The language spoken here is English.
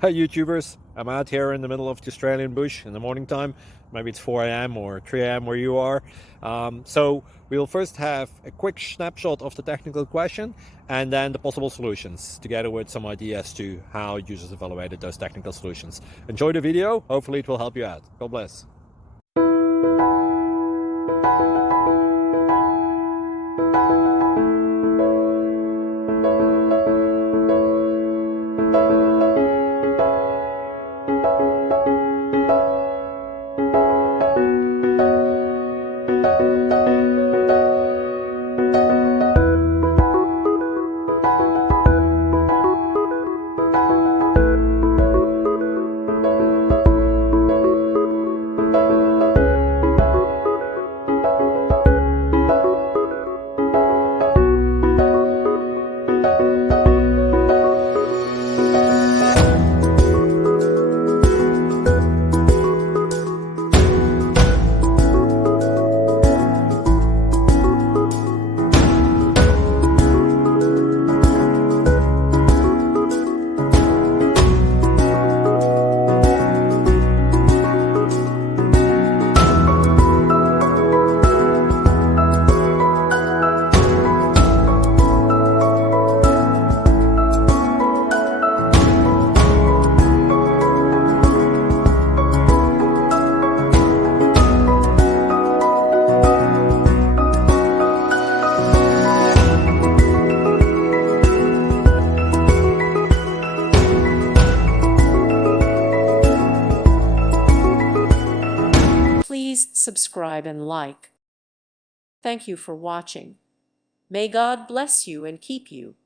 Hi YouTubers, I'm out here in the middle of the Australian bush in the morning time. Maybe it's 4 a.m. or 3 a.m. where you are. So we'll first have a quick snapshot of the technical question and then the possible solutions, together with some ideas to how users evaluated those technical solutions. Enjoy the video, hopefully it will help you out. God bless. Please subscribe and like. Thank you for watching. May God bless you and keep you.